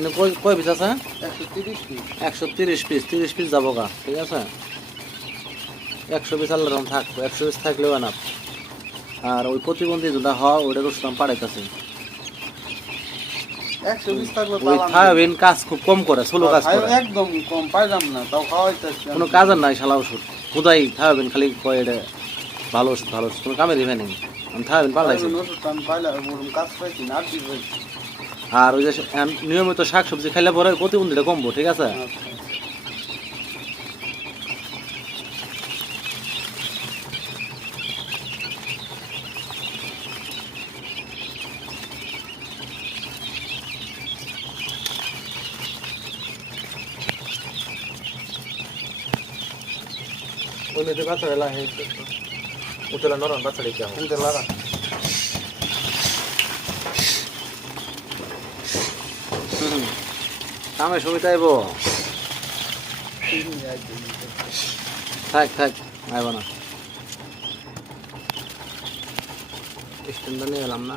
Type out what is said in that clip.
কিন্তু কই কয় পিস আছে? একশো তিরিশ পিস তিরিশ পিস যাব গা ঠিক আছে? একশো পিস আল্লাহ রকম থাকব একশো পিস থাকলেও না আর ওই প্রতিবন্ধী যেটা হয় ওটা ওই পালাম থায়াবিন কাজ খুব কম করে সোলো কাজ করে। একদম কম পাইলাম না তাও খাওয়াইতেছি কোনো কাজের নাই শালা ওষুধ। কোথায় থায়াবিন খালি কয় এটা ভালো ওষুধ ভালো ওষুধ? কোনো কামের ইভে নেই আমি থায়াবিন পাল্টাইছি ওষুধটা আমি পাইলাম ওরকম কাজ পাইছি না আর ওই যে নিয়মিত শাক সবজি খাইলে পরে প্রতিবন্ধীটা কমবো ঠিক আছে ba sa lahi? Utula noron sa likya mo? কিন্তু লাগা হুম। কামে সুবিধা আইব থাক থাক আইব না স্ট্যান্ডটা নিয়ে গেলাম না